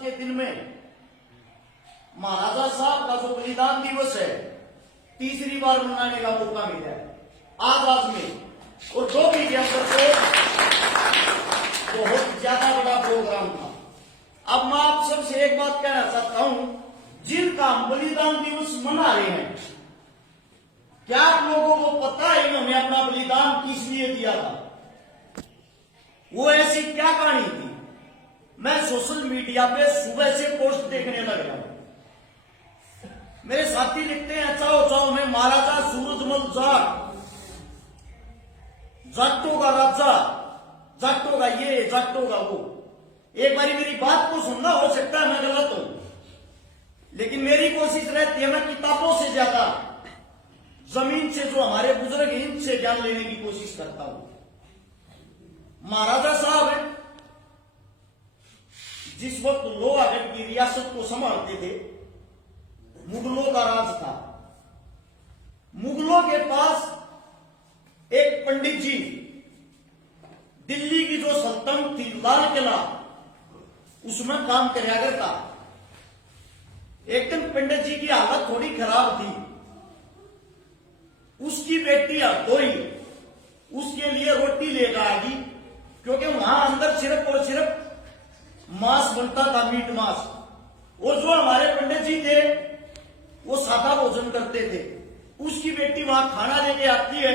के दिन में महाराजा साहब का जो बलिदान दिवस है तीसरी बार मनाने का मौका मिला है आजाद में, और जो भी अंदर को बहुत ज्यादा बड़ा प्रोग्राम था। अब मैं आप सबसे एक बात कहना चाहता हूं, जिनका हम बलिदान दिवस मना रहे हैं, क्या आप लोगों को पता है इन्होंने अपना बलिदान किस लिए दिया था? वो ऐसी क्या कहानी थी? मैं सोशल मीडिया पे सुबह से पोस्ट देखने लग रहा हूं। मेरे साथी लिखते हैं चाओ चाओ में महाराजा सूरजमल जाट, जाटों का राजा, जाटों का ये, जाटों का वो। एक बारी मेरी बात को सुनना, हो सकता है मैं गलत हूं, लेकिन मेरी कोशिश रहती है मैं किताबों से ज्यादा जमीन से जो हमारे बुजुर्ग हैं इनसे ज्ञान लेने की कोशिश करता हूं। महाराजा साहब जिस वक्त लोहागढ़ की रियासत को संभालते थे, मुगलों का राज था। मुगलों के पास एक पंडित जी, दिल्ली की जो सल्तनत थी लाल किला, उसमें काम करया करता। एक दिन पंडित जी की हालत थोड़ी खराब थी, उसकी बेटी हरदोई उसके लिए रोटी लेकर आएगी, क्योंकि वहां अंदर सिर्फ और सिर्फ मांस बनता था, मीट मांस। और जो हमारे पंडित जी थे वो सादा भोजन करते थे। उसकी बेटी वहां खाना लेके आती है,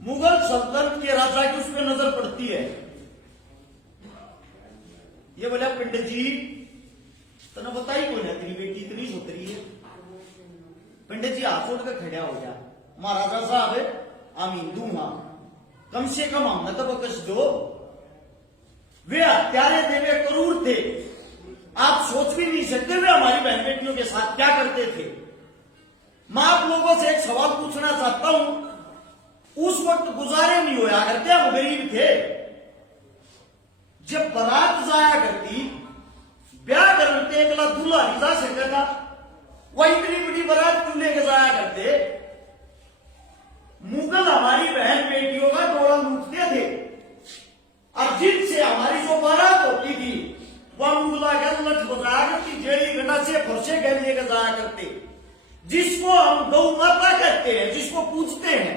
मुगल सल्तनत के राजा की उस पर नजर पड़ती है। ये बोला पंडित जी तने बताई कौन है तेरी बेटी इतनी सुतरी है? पंडित जी हाथ जोड़ कर खड़ा हो गया, महाराजा साहब हम हिंदू हां, कम से कम हमें तो बकस दो। वे हत्यारे देवे क्रूर थे, आप सोच भी नहीं सकते वे हमारी बहन बेटियों के साथ क्या करते थे। मैं आप लोगों से एक सवाल पूछना चाहता हूं, उस वक्त गुजारे नहीं होया करते, हम गरीब थे। जब बारात जाया करती, ब्याह करते अगला दूल्हा नहीं जा सकता था, वह इतनी बड़ी बारात क्यों लेके जाया करते? मुगल हमारी बहन बेटियों का डोला लूटते थे, और जिनसे हमारी जो बारात होती थी वह मुगला के लठ बजाया करती, जेड़ी गना से फरसे गए लेकर जाया करते। जिसको हम गौ माता कहते हैं, जिसको पूजते हैं,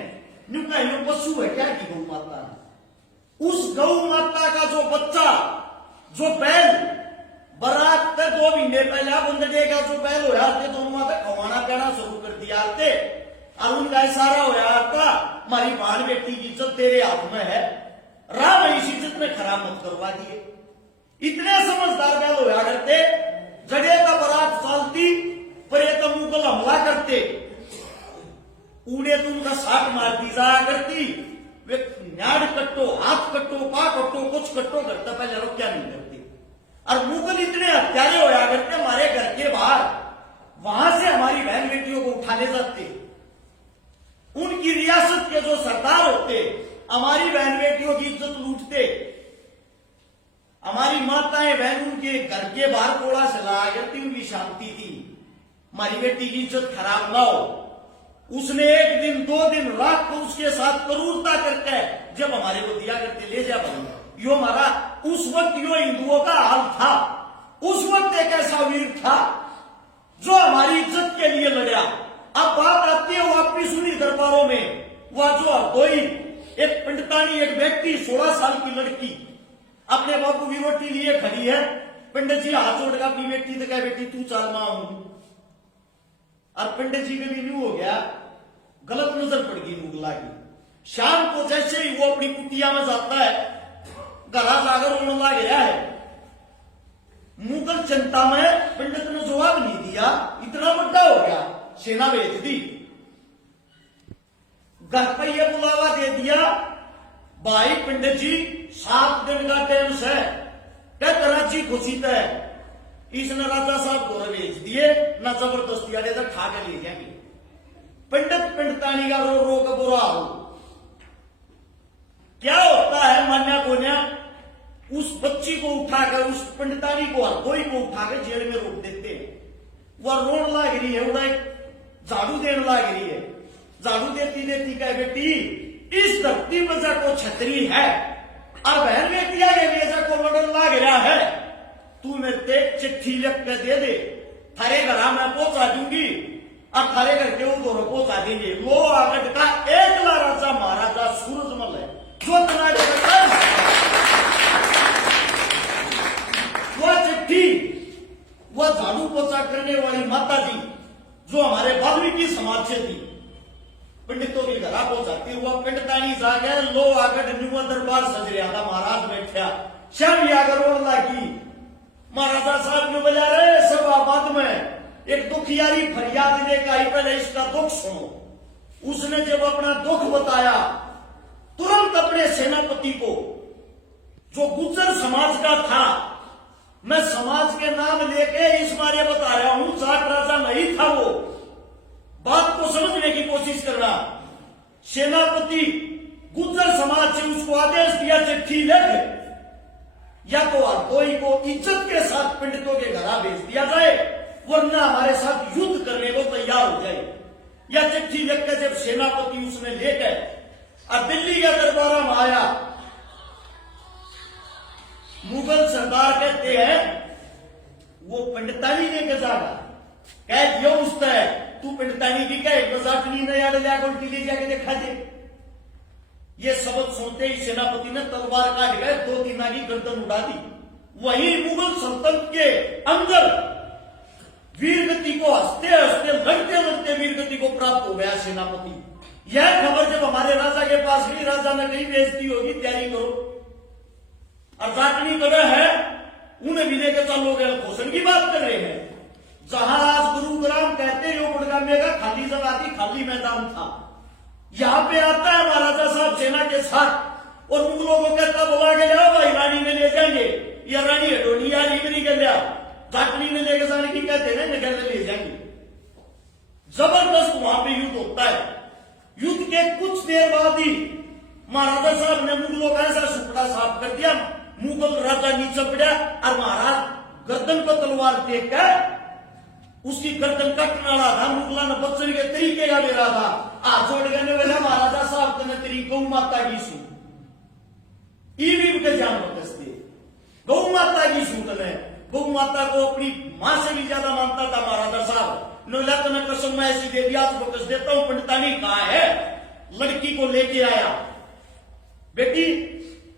न्यू पशु है क्या की गौ माता? उस गौ माता का जो बच्चा, जो बैल बारात के 2 महीने पहले बुंदे का जो बैल हो जाते, दोनों पे खवाना पीना शुरू कर दिया थे, और उनका इशारा हो जाता हमारी बहन बेटी की इज्जत तेरे हाथ में है, राम इस इज्जत में खराब मत करवा दिए। इतने समझदार बैल होया करते, जगह का बारात चलती पर ये तो मुगल हमला करते, उन्हें तुम का साथ मार दी जाया करती। वे न्याड़ कट्टो, हाथ कट्टो, पा कट्टो, कुछ कट्टो करता, पहले लोग क्या नहीं करते। और मुगल इतने हत्यारे होया करते, हमारे घर के बाहर वहां से हमारी बहन बेटियों को उठा ले जाते। उनकी रियासत के जो सरदार होते हमारी बहन बेटियों की इज्जत लूटते। हमारी माताएं बहन उनके घर के बाहर कोड़ा से लाया करती, उनकी शांति थी, हमारी बेटी की इज्जत खराब ना हो। उसने 1 दिन 2 दिन रात को उसके साथ क्रूरता करके जब हमारे को दिया करते, ले जा भाई, यो हमारा उस वक्त यो हिंदुओं का हाल था। उस वक्त एक ऐसा वीर था जो हमारी इज्जत के लिए लड़ा। अब बात आती है वापिस सुनी दरबारों में, वह जो हरदोई एक पंडितानी, एक व्यक्ति 16 साल की लड़की अपने बापू की रोटी लिए खड़ी है, पंडित जी हाथ जोड़ अपनी बेटी तो कह बेटी तू चाल मां हूं। और पंडित जी के भी न्यू हो गया, गलत नजर पड़ गई मुगला की। शाम को जैसे ही वो अपनी कुटिया में जाता है, घरा जाकर रोने लग गया है। मुगल जनता में पंडित ने जवाब नहीं दिया, इतना बड़ा हो गया, सेना भेज दी, घर पर यह बुलावा दे दिया, भाई पंडित जी 7 दिन का टाइम से कराची खुशी तय। इसने राजा साहब को भेज दिए, ना जबरदस्ती आने तक खा के ले जाएंगे। पंडित पंडितानी का रो रो का बुरा हो। क्या होता है मान्या कोन्या, उस बच्ची को उठाकर, उस पंडितानी को, हरदोई को उठाकर जेल में रोक देते हैं। वह रोन लाग रही है, उड़ा झाड़ू देने लाग रही है, झाड़ू देती देती कह बेटी इस धरती पर को छतरी है, और बहन बेटिया के बेजा को लड़न लाग रहा है, तू मेरे ते चिट्ठी लिख के दे दे, थारे घर मैं पहुंचा दूंगी और थारे घर के उधर पहुंचा देंगे। लोहागढ़ का एकला राजा महाराजा सूरजमल है जो तना करता है। वह चिट्ठी वह झाड़ू पोछा करने वाली माता जी जो हमारे वाल्मीकि समाज से थी, पंडितों के घर पहुंचाती हुआ पिंडतानी जागे लोहागढ़ न्यू दरबार सज रहा था। महाराज बैठा श्याम यागर की महाराजा साहब ने बजा रहे सभाबाद में एक दुखियारी फरियाद लेकर आई, पहले इसका दुख सुनो। उसने जब अपना दुख बताया तुरंत अपने सेनापति को जो गुज्जर समाज का था, मैं समाज के नाम लेके इस बारे बता रहा हूं, जाट राजा नहीं था वो, बात को समझने की कोशिश करना। सेनापति गुज्जर समाज से उसको आदेश दिया चिट्ठी लिख या तो कोई को इज्जत के साथ पंडितों के घर भेज दिया जाए वरना हमारे साथ युद्ध करने को तैयार हो जाए। या चिट्ठी लिखकर जब सेनापति उसने लेकर और दिल्ली के दरबार में आया, मुगल सरदार कहते हैं वो पंडितानी ने जागा कह दियो उसने तू पंडितानी भी कहे बजाटनी ने याद लिया उल्टी ले जाके देखा दे। ये सबक सुनते ही सेनापति ने तलवार काट गए, 2-3 की गर्दन उड़ा दी। वहीं मुगल सल्तनत के अंदर वीरगति को हंसते हंसते लड़ते लड़ते वीरगति को प्राप्त हो गया सेनापति। यह खबर जब हमारे राजा के पास गई, राजा ने कही बेइज्जती होगी, तैयारी करो। और जाटनी कदर है उन्हें भी लेकर चलोगे, घोषण की बात कर रहे हैं। जहां आज गुरुग्राम कहते हो गुड़गामे का खाली जगह थी, खाली मैदान था, यहां पे आता है महाराजा साहब सेना के साथ और मुगलों को कहता बुला के जाओ भाई रानी में ले जाएंगे, या रानी हटोनी या रीमरी के लिया जाटनी ने लेके जाने की कहते हैं निकल ले जाएंगे। जबरदस्त वहां पे युद्ध होता है। युद्ध के कुछ देर बाद ही महाराजा साहब ने मुगलों का ऐसा सुपड़ा साफ कर दिया, मुगल राजा नीचे पड़ा और महाराज गर्दन पर तलवार टेक कर उसकी गर्दन कटने वाला था। मुगला ने बच्चन के तरीके का दे रहा था, हाथ जोड़ करने वाला महाराजा साहब ने तेरी गौ माता की सू ईवी के जान बकसते गौ माता की सूत ने गौ माता को अपनी मां से भी ज्यादा मानता था महाराजा साहब। नोला तो मैं कसम मैं ऐसी दे दिया तो बकस देता हूं। पंडितानी कहा है लड़की को लेके आया, बेटी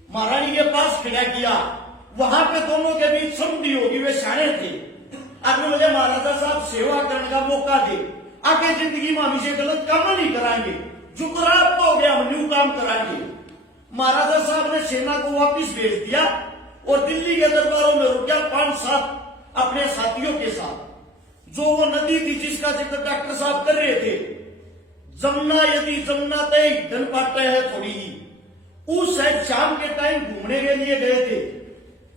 महारानी के पास खड़ा किया, वहां पे दोनों के बीच संधि होगी, वे सारे थे। आगे मुझे महाराजा साहब सेवा करने का मौका दे, आगे जिंदगी में हम इसे गलत काम नहीं कराएंगे, जो खराब तो हो गया हम न्यू काम कराएंगे। महाराजा साहब ने सेना को वापिस भेज दिया और दिल्ली के दरबारों में रुक गया 5-7 अपने साथियों के साथ। जो वो नदी थी जिसका जिक्र डॉक्टर साहब कर रहे थे, जमुना यदि जमुना तय धन पाते है थोड़ी ही, उस शायद शाम के टाइम घूमने के लिए गए थे,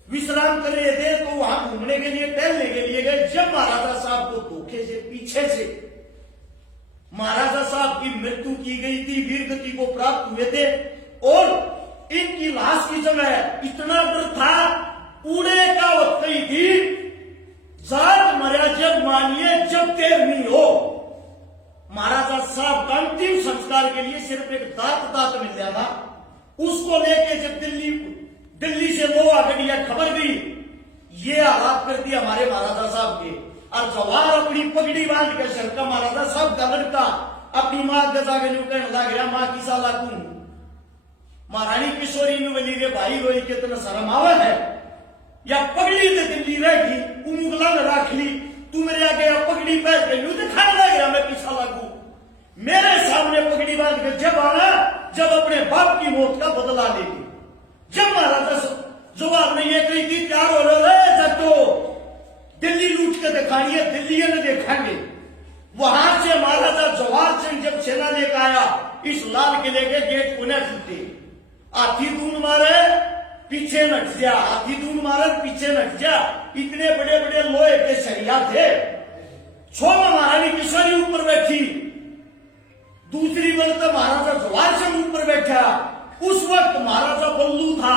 विश्राम कर रहे थे तो वहां घूमने के लिए टहलने के लिए गए। जब महाराजा साहब को धोखे से पीछे से महाराजा साहब की मृत्यु की गई थी, वीरगति को प्राप्त हुए थे और इनकी लाश की जगह इतना डर था, उड़े का वक्त ही थी, जात मर्या जब मानिए जब देर नहीं हो। महाराजा साहब का अंतिम संस्कार के लिए सिर्फ एक दात मिल गया था, उसको लेके जब दिल्ली से लोहागढ़ खबर गई, ये हालात कर दिया हमारे महाराजा साहब के। और जवार अपनी पगड़ी बांध के सर का महाराजा साहब का लड़का अपनी मां गजा के कहने लग गया, मां की साला तू महारानी किशोरी ने बोली रे भाई रोई कितना शर्म आवत है, या पगड़ी तो दिल्ली रहेगी मुगला ने रख ली, तू मेरे आगे पगड़ी पहन के यूं दिखाने लग गया मैं पीछा लागू। मेरे सामने पगड़ी बांध के जब आना, जब अपने बाप की मौत का बदला लेगी। जब महाराजा जवाब नहीं है कही थी तैयार हो रहे जब तो दिल्ली लूट के दिखाइए, दिल्ली ने देखेंगे। वहां से महाराजा जवाहर सिंह जब सेना लेकर आया, इस लाल किले के गेट पुनः टूटे, हाथी दून मारे पीछे नट जा, हाथी दून मारे पीछे नट जा, इतने बड़े बड़े लोहे के सरिया थे। छोमा महारानी किशोरी ऊपर बैठी, दूसरी बल महाराजा जवाहर सिंह ऊपर बैठा। उस वक्त महाराजा बल्लू था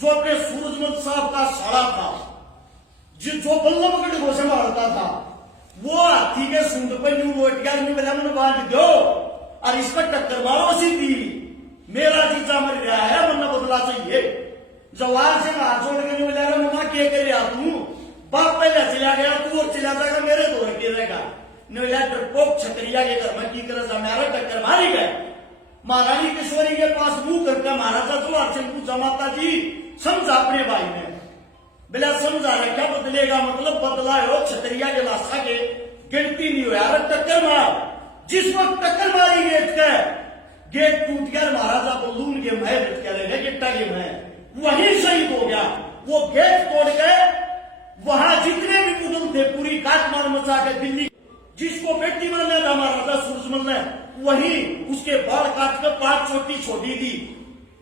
जो अपने सूरजमल साहब का साड़ा था, जो बल्लभगढ़ को संभालता था, वो हाथी के सूंड पर यूं लोट गया, मन बांध दो और इसका टक्कर मारो सीधी, मेरा जीजा मर गया है वरना बदला चाहिए। जवाहर सिंह हाथ जोड़ के बोला मम्मा क्या कर रहा तू, बाप पहले चला गया, तू और चला जाएगा, मेरे दो लड़के रहेगा। नोला डरपोक छतरिया के घर में की तरह मेरा टक्कर मारी गए। महारानी किशोरी के पास मुंह करके महाराजा जोहार सिंह पूछा, माता जी समझा अपने भाई ने। बिला समझा रहे क्या बदलेगा, मतलब बदला हो छतरिया के लाशा के गिनती नहीं हुआ, टक्कर मार। जिस वक्त टक्कर मारी गेट टूट गया, महाराजा बल्लून के महल रहे गिट्टा के महल, वहीं शहीद हो गया। वो गेट तोड़ गए, वहां जितने भी मुगल थे पूरी काटमार मचा के दिल्ली, जिसको बेटी मारना था महाराजा सूरजमल ने, वहीं उसके बाल काट कर 5 चोटी छोड़ी थी।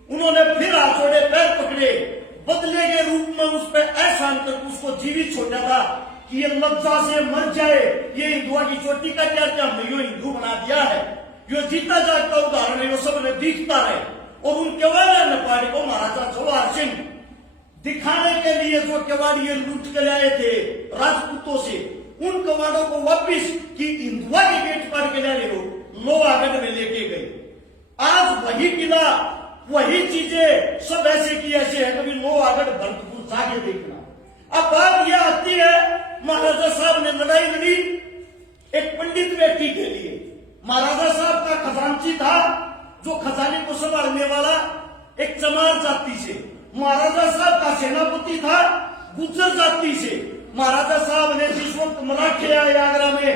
उन्होंने फिर हाथ जोड़े, पैर पकड़े, बदले के रूप में उस पर एहसान करके उसको जीवित छोड़ा था कि ये लज्जा से मर जाए। ये हिंदुआ की चोटी का क्या क्या हमने यो हिंदू बना दिया है, यो जीता जागता उदाहरण है, यो सब ने दिखता है। और उन केवाड़िया नेपाड़ी को महाराजा जोहार सिंह दिखाने के लिए जो केवाड़िए लूट के लाए थे राजपूतों से, उन कवाड़ों को वापिस की हिंदुआ के गेट पर के लाए हो लोहागढ़ में लेके गए। आज वही किला, वही चीजें सब ऐसे की ऐसे है, कभी लोहागढ़ भरतपुर जाके देखना। अब बात यह आती है, महाराजा साहब ने लड़ाई लड़ी एक पंडित व्यक्ति के लिए। महाराजा साहब का खजांची था, जो खजाने को संभालने वाला एक चमार जाति से। महाराजा साहब का सेनापति था गुज्जर जाति से। महाराजा साहब ने जिस वक्त मराठे आए आगरा में,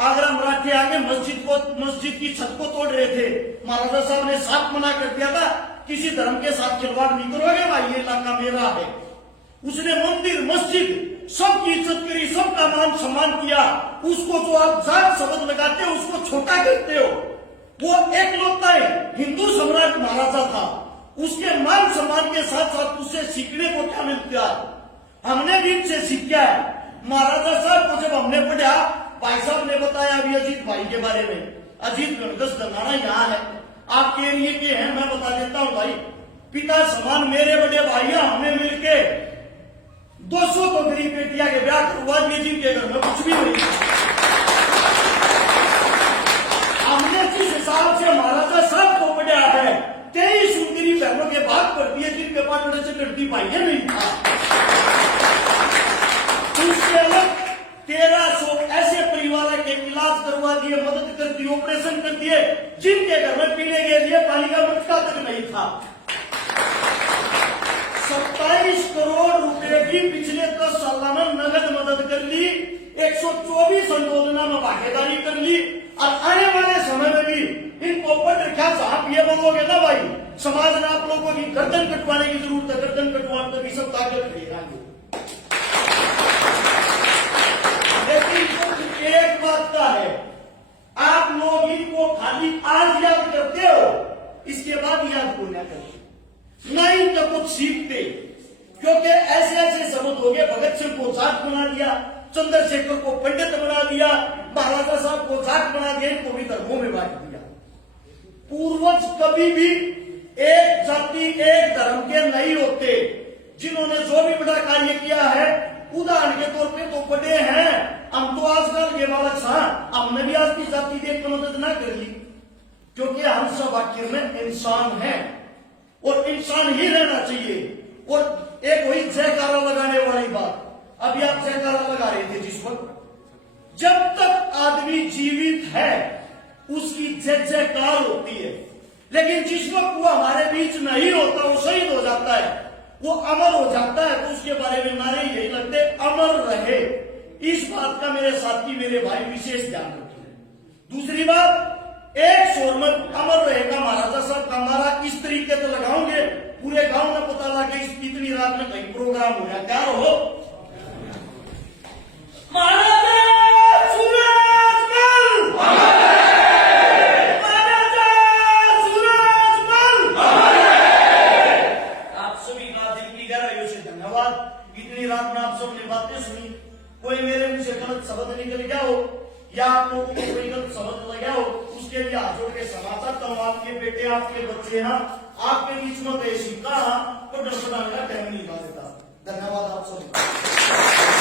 आगरा मराठे आगे मस्जिद की छत को तोड़ रहे थे, महाराजा साहब ने साफ मना कर दिया था, किसी धर्म के साथ खिलवाड़ नहीं करोगे भाई, ये इलाका मेरा है। उसने मंदिर मस्जिद सबकी इज्जत करी, सबका मान सम्मान किया। उसको जो आप जात शब्द लगाते हो उसको छोटा करते हो। वो एक लौता हिंदू सम्राट महाराजा था, उसके मान सम्मान के साथ साथ उससे सीखने को क्या मिलता है, हमने भी इनसे सीखा है। महाराजा साहब को जब हमने पढ़ा, भाई साहब ने बताया अभी अजीत भाई के बारे में, अजीत गणगस दंगाना यहाँ है, आपके एरिए के हैं, मैं बता देता हूँ भाई। पिता समान मेरे बड़े भाइया, हमने मिलके 200 को गरीब बेटिया के ब्याह करवा दिए जिनके घर में कुछ भी नहीं। हमने जिस हिसाब से महाराजा साहब को पढ़ा है, 23 सुंदरी बहनों के बात पढ़ती है जिनके पास बड़े से लड़की भाइया नहीं था। उसके अलग 1300 ऐसे परिवार के इलाज करवा दिए, मदद कर दी, ऑपरेशन कर दिए जिनके घर में पीने के लिए पानी का मटका तक नहीं था। 27 करोड़ रुपए की पिछले 10 साल में नगद मदद कर ली, 124 संशोधना में भागीदारी कर ली। और आने वाले समय में भी इनको पढ़ रखा, आप ये बोलोगे ना भाई समाज ने आप लोगों की गर्दन कटवाने की जरूरत है, गर्दन कटवाने भी सब ताकत रहेगा। लेकिन एक बात का है, आप लोग इनको खाली आज याद करते हो, इसके बाद याद को न करते, नहीं तो कुछ सीखते। क्योंकि ऐसे ऐसे शब्द हो गए, भगत सिंह को जाट बना दिया, चंद्रशेखर को पंडित बना दिया, महाराजा साहब को जाट बना दिया, इनको भी धर्मों में बांट दिया। पूर्वज कभी भी एक जाति एक धर्म के नहीं होते। जिन्होंने जो भी बड़ा कार्य किया है, उदाहरण के तौर पे तो बड़े हैं, हम तो आजकल के बालक साहब, हमने भी आज की जाति देख कर मदद ना कर ली, क्योंकि हम सब आखिर में इंसान हैं और इंसान ही रहना चाहिए। और एक वही जयकारा लगाने वाली बात, अभी आप जयकारा लगा रहे थे जिस वक्त, जब तक आदमी जीवित है उसकी जय जयकार होती है, लेकिन जिस वक्त वो हमारे बीच नहीं होता, वो शहीद हो जाता है, वो अमर हो जाता है, तो उसके बारे में नारे यही लगते, अमर रहे। इस बात का मेरे साथी मेरे भाई विशेष ध्यान रखिए। दूसरी बात, एक स्वर में अमर रहेगा महाराजा साहब का नारा इस तरीके से लगाओगे, पूरे गांव में पता लगे इतनी रात में कहीं प्रोग्राम हो गया, क्या हो महाराजा सूरजमल, महाराजा सूरजमल। आप सभी का दिल की गहराइयों से धन्यवाद। इतनी रात में आप सबने बातें सुनी, कोई मेरे मुंह से गलत शब्द निकल गया हो या आप लोगों को कोई गलत शब्द लगा हो, उसके लिए हाथ जोड़ के क्षमा चाहता हूं। आपके बेटे आपके बच्चे हैं, आपके बीच में तो ऐसी कहा तो डर का टाइम नहीं देता। धन्यवाद आप सभी।